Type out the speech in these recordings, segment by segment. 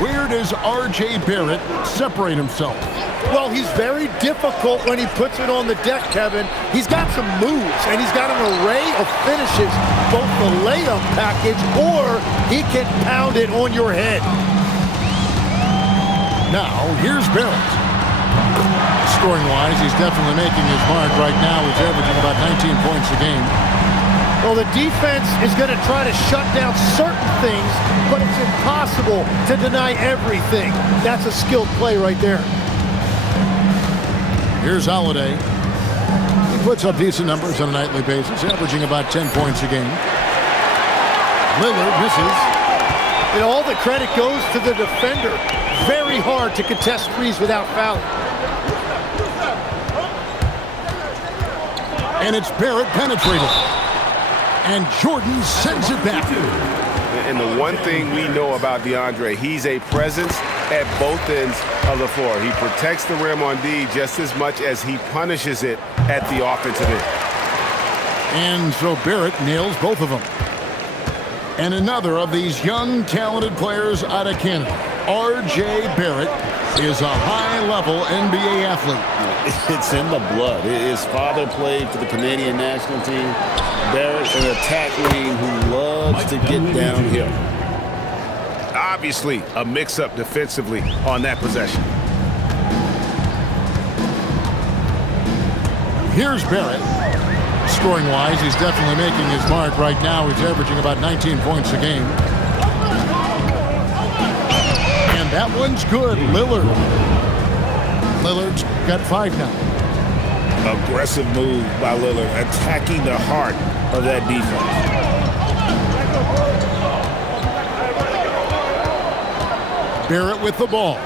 Where does R.J. Barrett separate himself? Well, he's very difficult when he puts it on the deck, Kevin. He's got some moves, and he's got an array of finishes, both the layup package, or he can pound it on your head. Now, here's Barrett. Scoring-wise, he's definitely making his mark right now. He's averaging about 19 points a game. Well, the defense is going to try to shut down certain things, but it's impossible to deny everything. That's a skilled play right there. Here's Holiday. He puts up decent numbers on a nightly basis, averaging about 10 points a game. Lillard misses. And all the credit goes to the defender. Very hard to contest threes without fouling. And it's Barrett penetrating. And Jordan sends it back. And the one thing we know about DeAndre, he's a presence at both ends of the floor. He protects the rim on D just as much as he punishes it at the offensive end. And so Barrett nails both of them. And another of these young, talented players out of Canada, R.J. Barrett, is a high-level NBA athlete. It's in the blood. His father played for the Canadian national team. Barrett, an attack wing who loves to get downhill. Obviously, a mix-up defensively on that possession. Here's Barrett. Scoring-wise, he's definitely making his mark right now. He's averaging about 19 points a game. And that one's good. Lillard's got 5 now. Aggressive move by Lillard, attacking the heart of that defense. Barrett with the ball.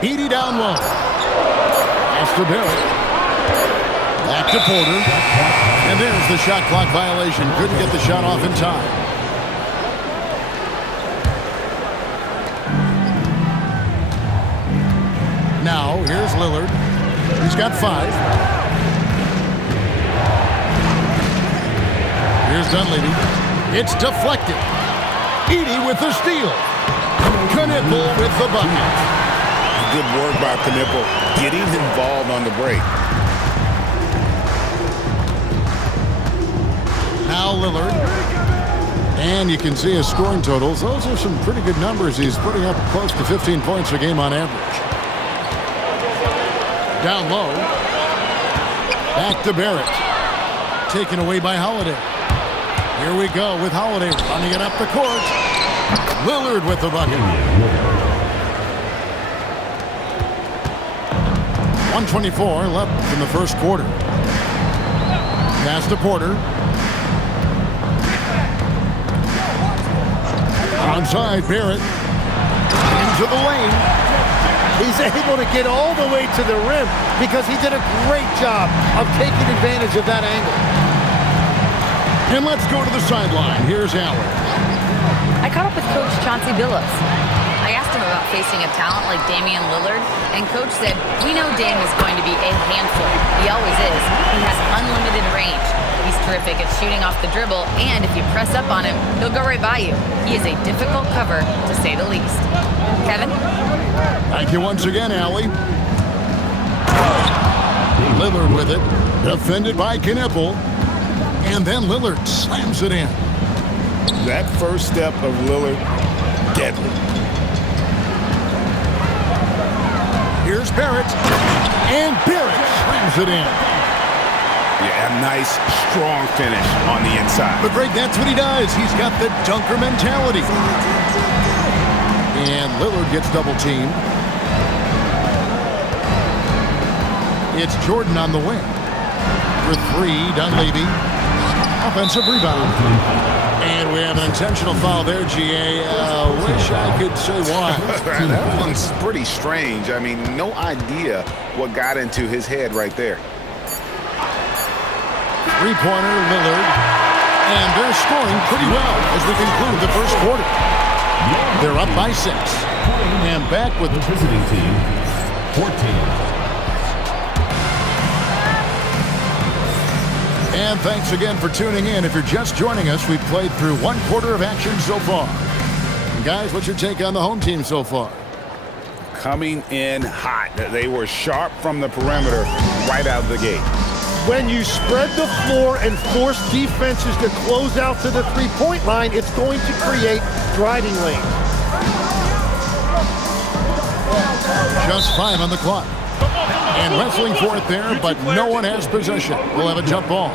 Edey down low. Pass to Barrett. Back to Porter. And there's the shot clock violation. Couldn't get the shot off in time. Now, here's Lillard. He's got 5. Here's Dunleavy. It's deflected. Edey with the steal. Knipple with the bucket. Good work by Knipple, getting involved on the break. Now Lillard. And you can see his scoring totals. Those are some pretty good numbers. He's putting up close to 15 points a game on average. Down low. Back to Barrett. Taken away by Holiday. Here we go with Holiday running it up the court. Lillard with the bucket. 1:24 left in the first quarter. Pass to Porter. Onside, Barrett. Into the lane. He's able to get all the way to the rim because he did a great job of taking advantage of that angle. And let's go to the sideline. Here's Allen. I caught up with Coach Chauncey Billups. I asked him about facing a talent like Damian Lillard, and Coach said, "We know Dame is going to be a handful. He always is. He has unlimited range. He's terrific at shooting off the dribble, and if you press up on him, he'll go right by you. He is a difficult cover, to say the least." Kevin? Thank you once again, Allie. Lillard with it. Defended by Knipple. And then Lillard slams it in. That first step of Lillard, deadly. Here's Barrett. And Barrett slams it in. Yeah, a nice, strong finish on the inside. But Greg, that's what he does. He's got the dunker mentality. And Lillard gets double-teamed. It's Jordan on the wing. For 3, Dunleavy. Offensive rebound. And we have an intentional foul there, GA. Wish I could say why. That one's pretty strange. I mean, no idea what got into his head right there. Three-pointer, Lillard. And they're scoring pretty well as we conclude the first quarter. They're up by 6. And back with the visiting team, 14. And thanks again for tuning in. If you're just joining us, we've played through one quarter of action so far. And guys, what's your take on the home team so far? Coming in hot. They were sharp from the perimeter right out of the gate. When you spread the floor and force defenses to close out to the three-point line, it's going to create driving lanes. Just 5 on the clock. And wrestling for it there, but no one has possession. We'll have a jump ball.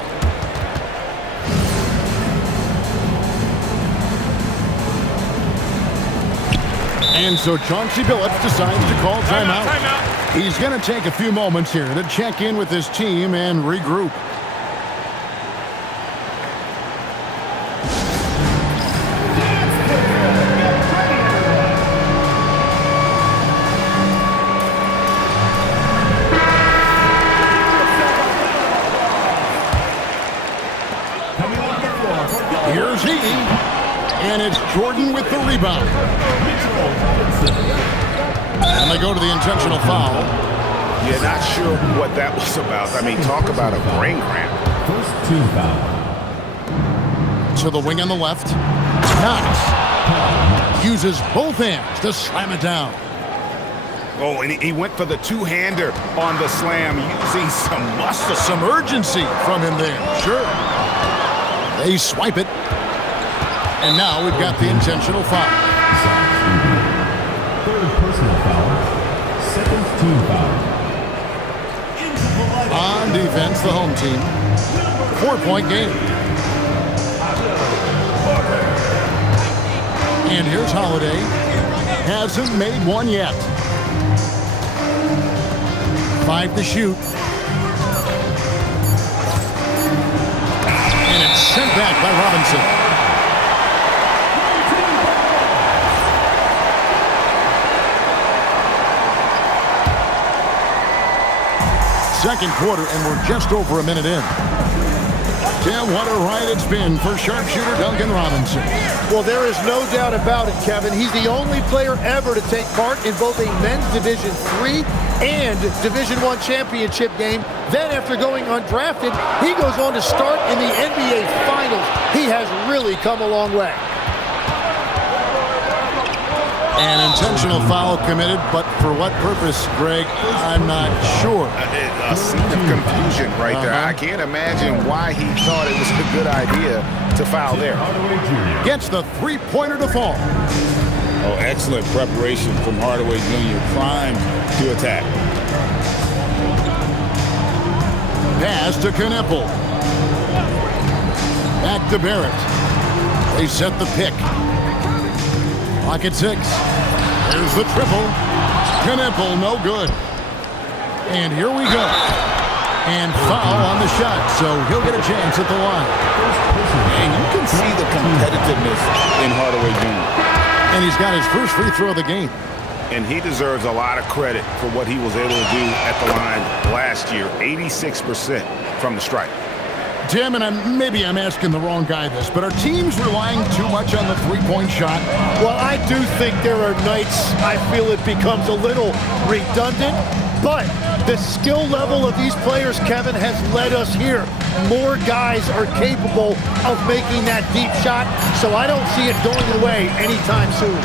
And so Chauncey Billups decides to call timeout. He's going to take a few moments here to check in with his team and regroup. Here's he, and it's Jordan with the rebound. And they go to the intentional foul. Yeah, not sure what that was about. I mean, talk about a brain cramp. First team foul. To the wing on the left. Knox uses both hands to slam it down. Oh, and he went for the two-hander on the slam, using some muscle. Some urgency from him there. Sure. They swipe it. And now we've got the intentional foul. Third personal foul. Second team foul. On defense, the home team. 4-point game. And here's Holiday. Hasn't made one yet. 5 to shoot. And it's sent back by Robinson. Second quarter, and we're just over a minute in. Tim, what a ride it's been for sharpshooter Duncan Robinson. Well, there is no doubt about it, Kevin. He's the only player ever to take part in both a men's Division III and Division I championship game. Then, after going undrafted, he goes on to start in the NBA Finals. He has really come a long way. An intentional foul committed, but for what purpose, Greg? I'm not sure. A scene of confusion right there. I can't imagine why he thought it was a good idea to foul there. Gets the three-pointer to fall. Oh, excellent preparation from Hardaway Jr. Primed to attack. Pass to Kneppel. Back to Barrett. They set the pick. Clock at 6. There's the triple. Kneppel, no good. And here we go. And foul on the shot, so he'll get a chance at the line. And you can see the competitiveness in Hardaway Jr. And he's got his first free throw of the game. And he deserves a lot of credit for what he was able to do at the line last year. 86% from the stripe. Tim, and maybe I'm asking the wrong guy this, but are teams relying too much on the three-point shot? Well, I do think there are nights I feel it becomes a little redundant, but the skill level of these players, Kevin, has led us here. More guys are capable of making that deep shot, so I don't see it going away anytime soon.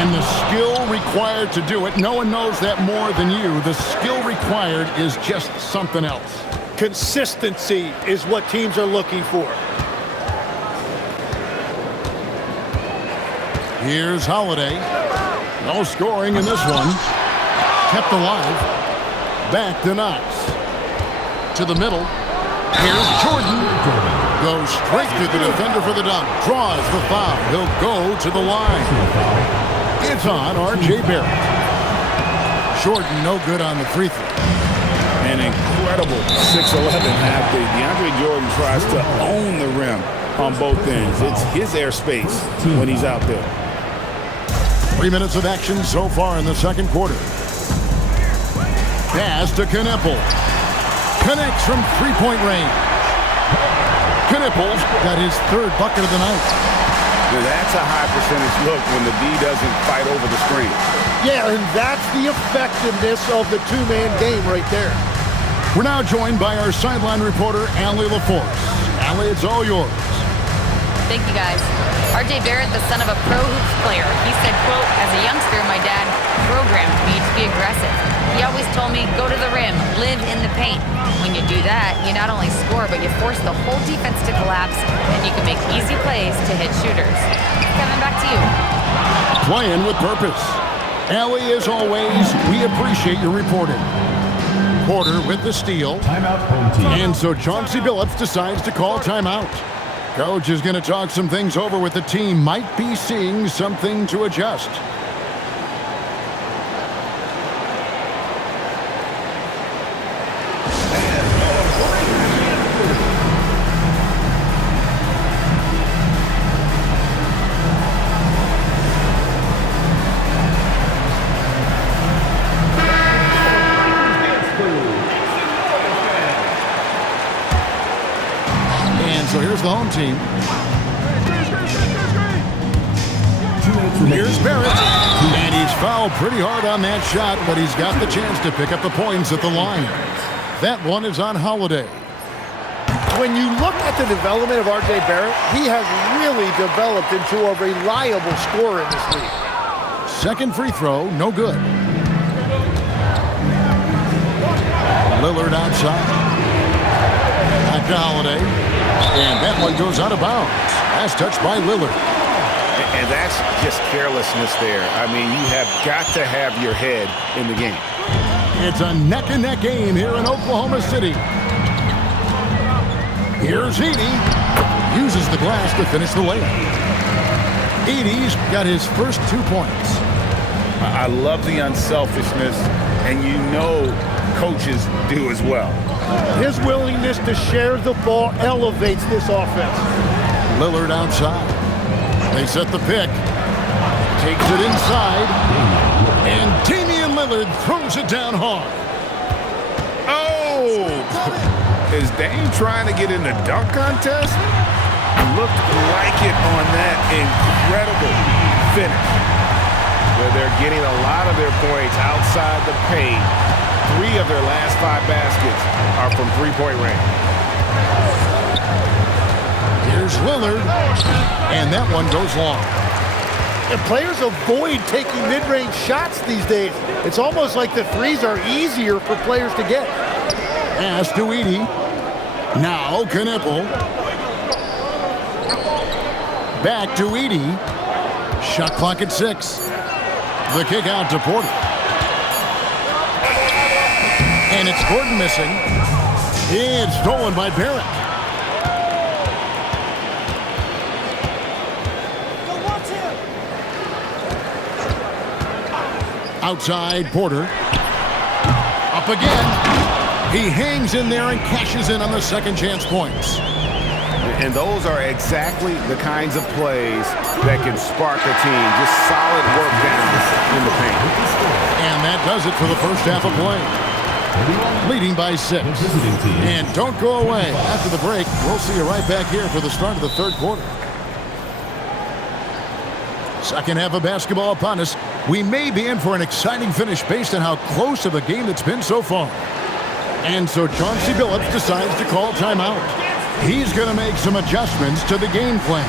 And the skill required to do it, no one knows that more than you. The skill required is just something else. Consistency is what teams are looking for. Here's Holiday. No scoring in this one. Kept alive. Back to Knox. To the middle. Here's Jordan. Goes straight through the defender for the dunk. Draws the foul. He'll go to the line. It's on R.J. Barrett. Jordan no good on the free throw. An incredible 6'11" athlete. DeAndre Jordan tries to own the rim on both ends. It's his airspace when he's out there. 3 minutes of action so far in the second quarter. Pass to Kneppel. Connects from three-point range. Kneppel's got his third bucket of the night. That's a high percentage look when the D doesn't fight over the screen. Yeah, and that's the effectiveness of the two-man game right there. We're now joined by our sideline reporter, Allie LaForce. Allie, it's all yours. Thank you, guys. R.J. Barrett, the son of a pro hoops player. He said, quote, as a youngster, my dad programmed me to be aggressive. He always told me, go to the rim, live in the paint. When you do that, you not only score, but you force the whole defense to collapse, and you can make easy plays to hit shooters. Kevin, back to you. Playing with purpose. Allie, as always, we appreciate your reporting. Porter with the steal. Timeout, home team. And so Chauncey Billups decides to call timeout. Coach is going to talk some things over with the team. Might be seeing something to adjust. So here's the home team. Here's Barrett. And he's fouled pretty hard on that shot, but he's got the chance to pick up the points at the line. That one is on Holiday. When you look at the development of R.J. Barrett, he has really developed into a reliable scorer in this league. Second free throw, no good. Lillard outside. Back to Holiday. And that one goes out of bounds. That's touched by Lillard. And that's just carelessness there. I mean, you have got to have your head in the game. It's a neck-and-neck game here in Oklahoma City. Here's Edey. Uses the glass to finish the layup. Edey's got his first 2 points. I love the unselfishness, and you know coaches do as well. His willingness to share the ball elevates this offense. Lillard outside. They set the pick. Takes it inside. And Damian Lillard throws it down hard. Oh! Is Dame trying to get in the dunk contest? Looked like it on that incredible finish. Where they're getting a lot of their points outside the paint. 3 of their last 5 baskets are from three-point range. Here's Lillard. And that one goes long. And players avoid taking mid-range shots these days. It's almost like the threes are easier for players to get. Pass to Edey. Now Knueppel. Back to Edey. Shot clock at 6. The kick out to Porter. And it's Gordon missing. It's stolen by Barrett. Outside, Porter. Up again. He hangs in there and cashes in on the second chance points. And those are exactly the kinds of plays that can spark a team. Just solid work down in the paint. And that does it for the first half of play. Leading by 6. And don't go away. After the break, we'll see you right back here for the start of the third quarter. Second half of basketball upon us. We may be in for an exciting finish based on how close of a game it's been so far. And so Chauncey Billups decides to call timeout. He's going to make some adjustments to the game plan.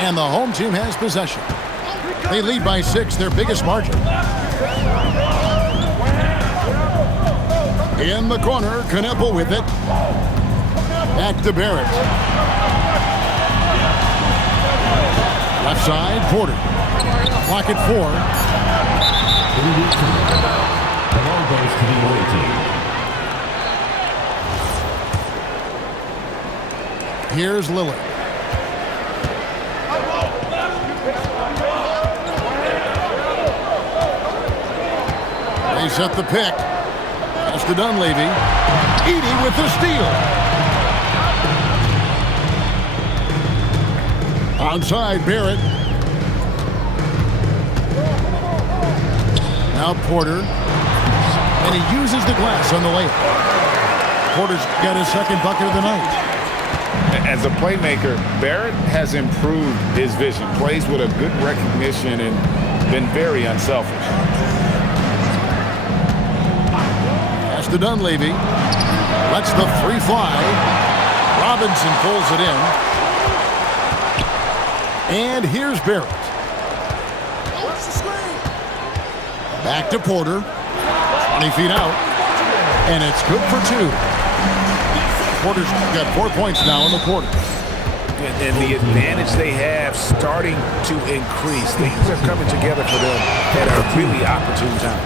And the home team has possession. They lead by 6, their biggest margin. In the corner, Knueppel with it. Back to Barrett. Left side, Porter. Clock at 4. The ball goes to the away team. Here's Lillard. They set the pick. Pass to Dunleavy. Edey with the steal. Outside, Barrett. Now Porter. And he uses the glass on the layup. Porter's got his second bucket of the night. As a playmaker, Barrett has improved his vision, plays with a good recognition, and been very unselfish. Pass to Dunleavy. Lets the three fly. Robinson pulls it in. And here's Barrett. Back to Porter. 20 feet out. And it's good for two. Porter's got 4 points now in the quarter. And the advantage they have starting to increase. Things are coming together for them at a really opportune time.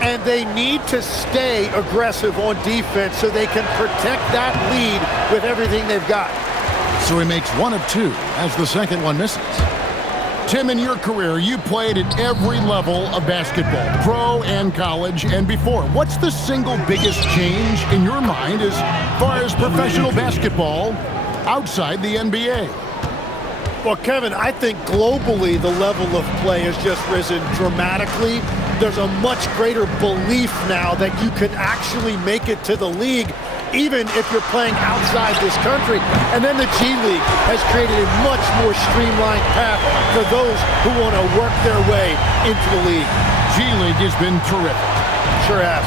And they need to stay aggressive on defense so they can protect that lead with everything they've got. So he makes one of two as the second one misses. Tim, in your career, you played at every level of basketball, pro and college and before. What's the single biggest change in your mind as far as professional basketball outside the NBA? Well, Kevin, I think globally the level of play has just risen dramatically. There's a much greater belief now that you can actually make it to the league even if you're playing outside this country. And then the G League has created a much more streamlined path for those who want to work their way into the league. G League has been terrific. Sure has.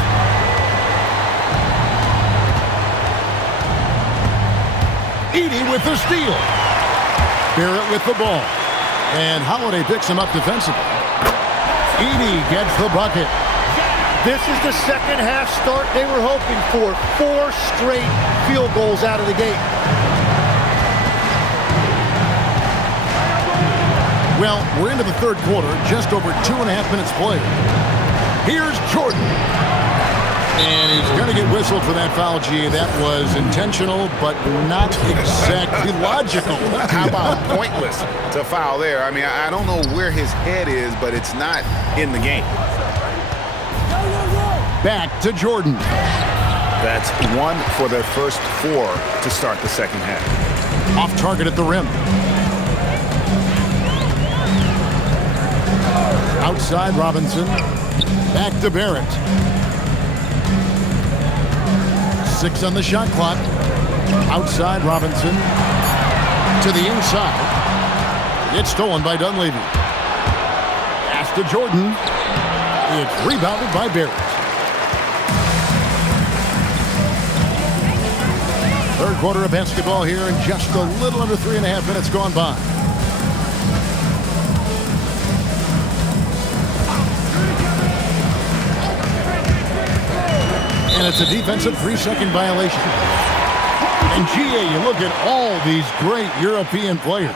Edey with the steal. Barrett with the ball. And Holiday picks him up defensively. Edey gets the bucket. This is the second half start they were hoping for. 4 straight field goals out of the gate. Well, we're into the third quarter, just over 2.5 minutes played. Here's Jordan. And he's going to get whistled for that foul, G. That was intentional, but not exactly logical. How about pointless to foul there? I mean, I don't know where his head is, but it's not in the game. Back to Jordan. That's 1 for their first 4 to start the second half. Off target at the rim. Outside Robinson. Back to Barrett. 6 on the shot clock. Outside Robinson. To the inside. It's stolen by Dunleavy. Pass to Jordan. It's rebounded by Barrett. Third quarter of basketball here, and just a little under 3.5 minutes gone by. And it's a defensive 3-second violation. And GA, you look at all these great European players.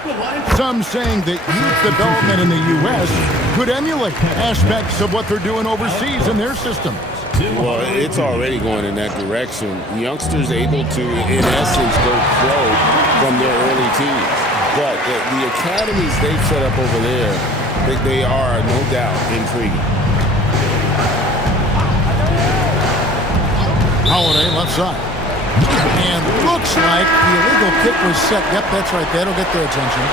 Some saying that youth development in the U.S. could emulate aspects of what they're doing overseas in their system. Well, it's already going in that direction. Youngsters able to, in essence, go pro from their early teens. But the academies they've set up over there, they are, no doubt, intriguing. Holiday left side. And looks like the illegal kick was set. Yep, that's right. That'll get their attention.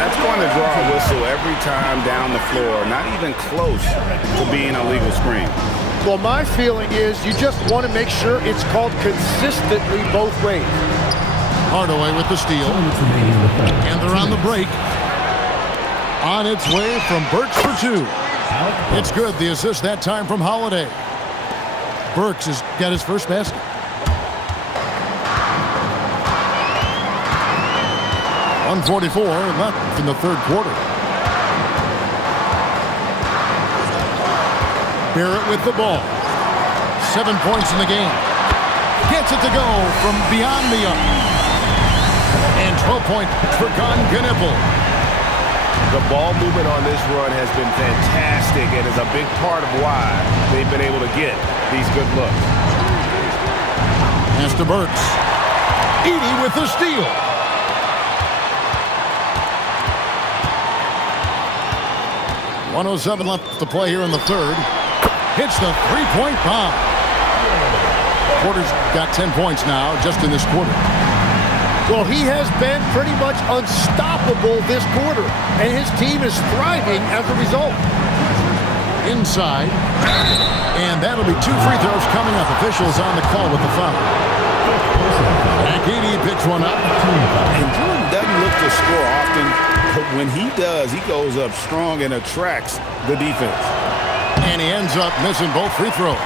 That's going to draw a whistle every time down the floor. Not even close to being a legal screen. Well, my feeling is you just want to make sure it's called consistently both ways. Hardaway with the steal. And they're on the break. On its way from Burks for 2. It's good. The assist that time from Holiday. Burks has got his first basket. .144 left in the third quarter. Barrett with the ball. 7 points in the game. Gets it to go from beyond the arc. And 12 points for Gonganipple. The ball movement on this run has been fantastic and is a big part of why they've been able to get these good looks. Pass to Burks. Edey with the steal. .107 left to play here in the third. Hits the three-point bomb. Porter's got 10 points now just in this quarter. Well, he has been pretty much unstoppable this quarter, and his team is thriving as a result. Inside. And that'll be 2 free throws coming up. Officials on the call with the foul. Mankini picks one up. And Jordan doesn't look to score often, but when he does, he goes up strong and attracts the defense. And he ends up missing both free throws.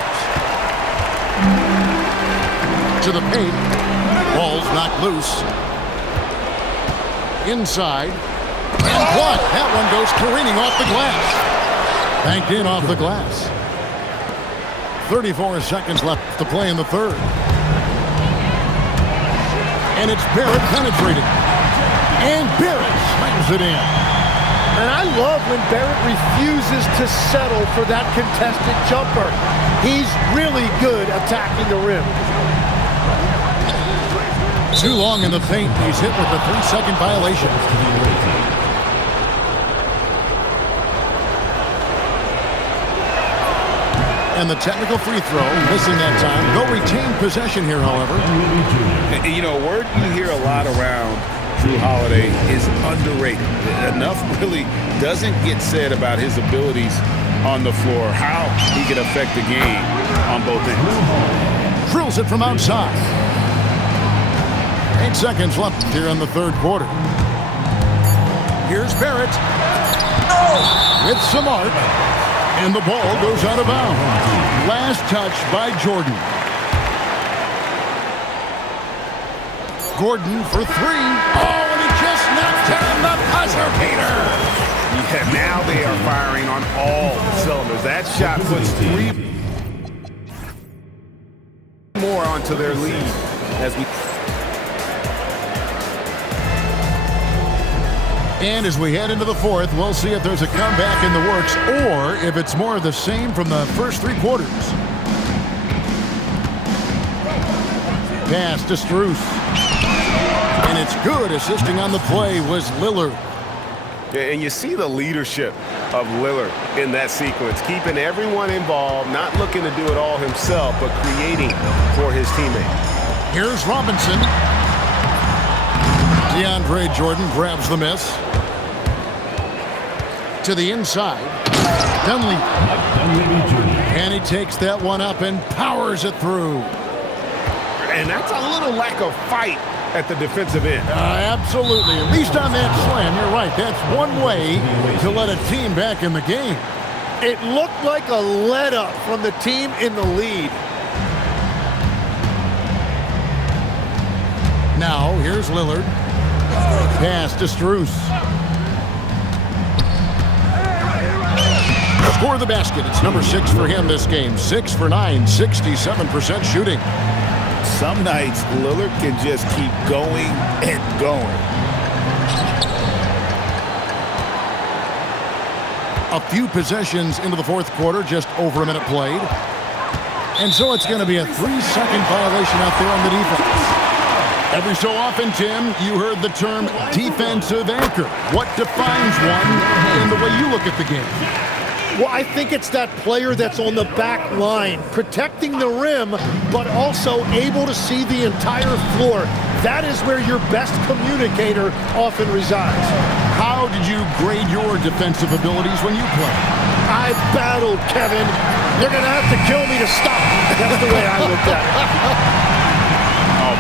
To the paint. Ball's knocked loose. Inside. And what? That one goes careening off the glass. Banked in off the glass. 34 seconds left to play in the third. And it's Barrett penetrating. And Barrett slams it in. And I love when Barrett refuses to settle for that contested jumper. He's really good attacking the rim. Too long in the paint. He's hit with a 3-second violation. And the technical free throw, missing that time. They'll retain possession here, however. You know, a word you hear a lot around Jrue Holiday is underrated. Enough really doesn't get said about his abilities on the floor, how he can affect the game on both ends. Drills it from outside. 8 seconds left here in the third quarter. Here's Barrett. With some arc. And the ball goes out of bounds. Last touch by Jordan. Gordon for three. Oh, and he just knocked down the buzzer beater. Yeah, now they are firing on all cylinders. That shot puts 3 more onto their lead as we... And as we head into the fourth, we'll see if there's a comeback in the works or if it's more of the same from the first 3 quarters. Pass to Strus. And it's good. Assisting on the play was Lillard. Yeah, and you see the leadership of Lillard in that sequence, keeping everyone involved, not looking to do it all himself, but creating for his teammate. Here's Robinson. DeAndre Jordan grabs the miss. To the inside. Dunleavy. And he takes that one up and powers it through. And that's a little lack of fight at the defensive end. Absolutely. At least on that slam, you're right. That's one way to let a team back in the game. It looked like a let-up from the team in the lead. Now, here's Lillard. Pass to Strus. Score the basket. It's number 6 for him this game. 6 for 9, 67% shooting. Some nights, Lillard can just keep going and going. A few possessions into the fourth quarter, just over a minute played. And so it's going to be a 3-second violation out there on the defense. Every so often, Tim, you heard the term defensive anchor. What defines one in the way you look at the game? Well, I think it's that player that's on the back line, protecting the rim, but also able to see the entire floor. That is where your best communicator often resides. How did you grade your defensive abilities when you played? I battled, Kevin. You're going to have to kill me to stop. That's the way I looked at it.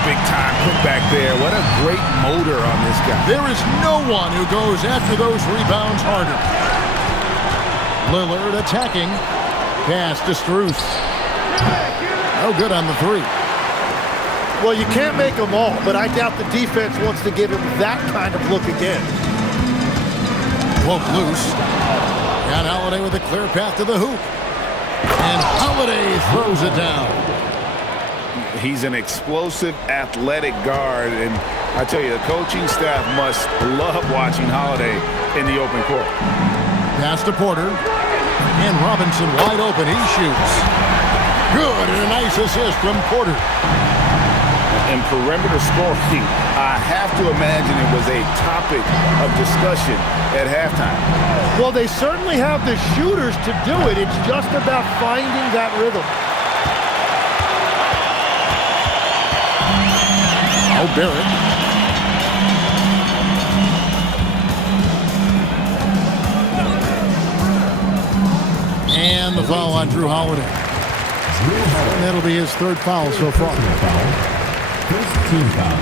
Big time putback there. What a great motor on this guy. There is no one who goes after those rebounds harder. Lillard attacking. Pass to Strus. No good on the 3. Well, you can't make them all, but I doubt the defense wants to give him that kind of look again. Woke loose. And Holiday with a clear path to the hoop. And Holiday throws it down. He's an explosive, athletic guard, and I tell you, the coaching staff must love watching Holiday in the open court. Pass to Porter, and Robinson wide open. He shoots. Good, and a nice assist from Porter. And perimeter scoring, I have to imagine it was a topic of discussion at halftime. Well, they certainly have the shooters to do it. It's just about finding that rhythm. Oh, Barrett. And the foul on Jrue Holiday. And that'll be his 3rd foul so far. First team foul.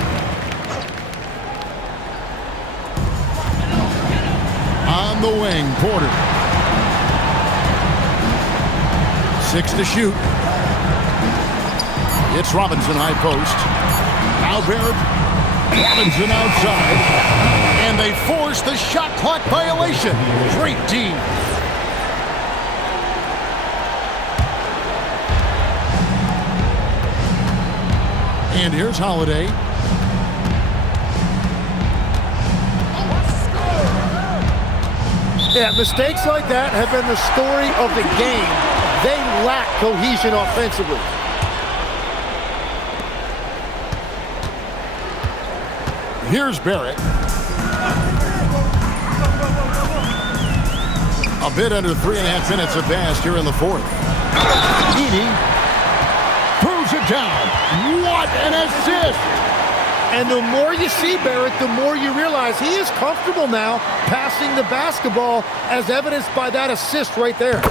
On the wing, Porter. 6 to shoot. It's Robinson high post. Now Barrett. Robinson outside. And they force the shot clock violation. Great D. And here's Holiday. Yeah, mistakes like that have been the story of the game. They lack cohesion offensively. Here's Barrett. A bit under 3.5 minutes advanced here in the fourth. Edey throws it down. What an assist! And the more you see Barrett, the more you realize he is comfortable now passing the basketball, as evidenced by that assist right there.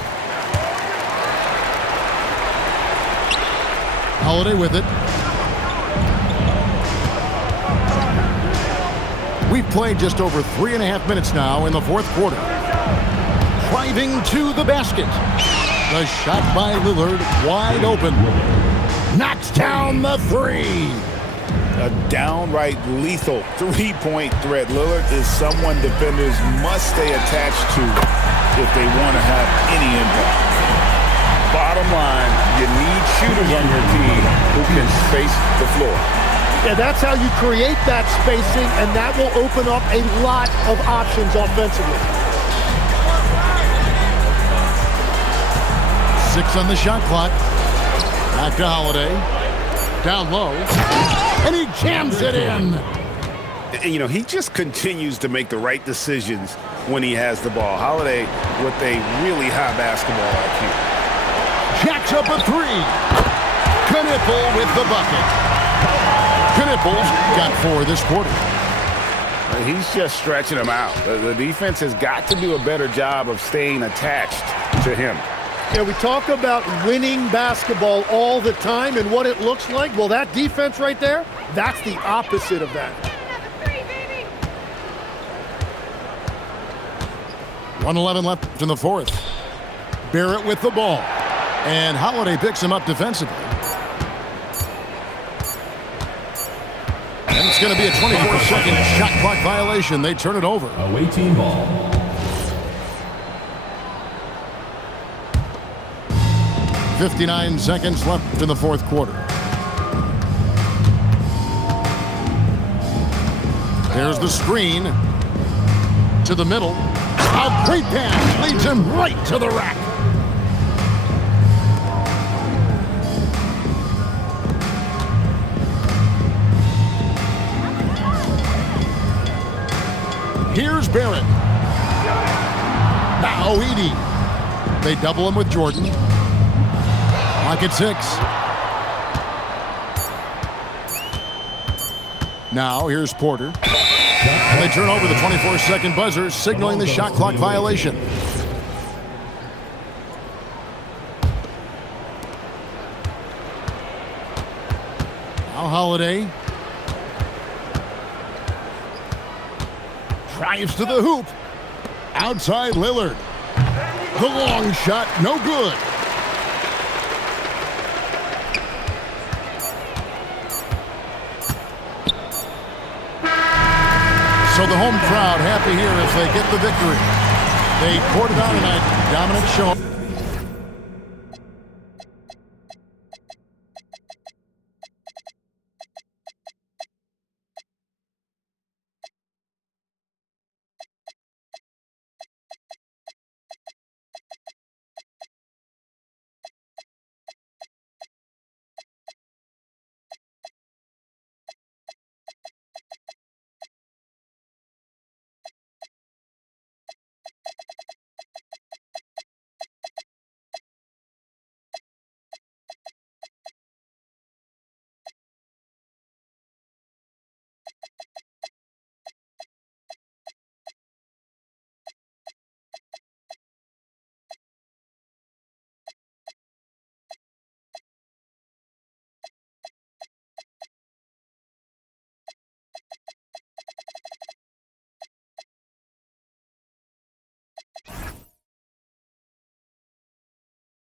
Holiday with it. We've played just over 3.5 minutes now in the fourth quarter. Driving to the basket. The shot by Lillard, wide open. Knocks down the three. A downright lethal three-point threat. Lillard is someone defenders must stay attached to if they want to have any impact. Bottom line, you need shooters on your team who can space the floor. Yeah, that's how you create that spacing, and that will open up a lot of options offensively. 6 on the shot clock. Back to Holiday. Down low. And he jams it in. And, you know, he just continues to make the right decisions when he has the ball. Holiday with a really high basketball IQ. Jacks up a three. Knipple with the bucket. Knipple's got 4 this quarter. He's just stretching them out. The defense has got to do a better job of staying attached to him. Yeah, we talk about winning basketball all the time and what it looks like. Well, that defense right there, that's the opposite of that. 1:11 left in the fourth. Barrett with the ball. And Holiday picks him up defensively. And it's going to be a 24-second shot clock violation. They turn it over. Away team ball. 59 seconds left in the fourth quarter. There's the screen to the middle. A great pass leads him right to the rack. Here's Barrett. Now Edey. They double him with Jordan. Clock at 6. Now here's Porter. And they turn over the 24-second buzzer, signaling the shot clock violation. Now Holiday. Drives to the hoop. Outside Lillard. The long shot, no good. So the home crowd happy here as they get the victory. They poured it out tonight. Dominant show.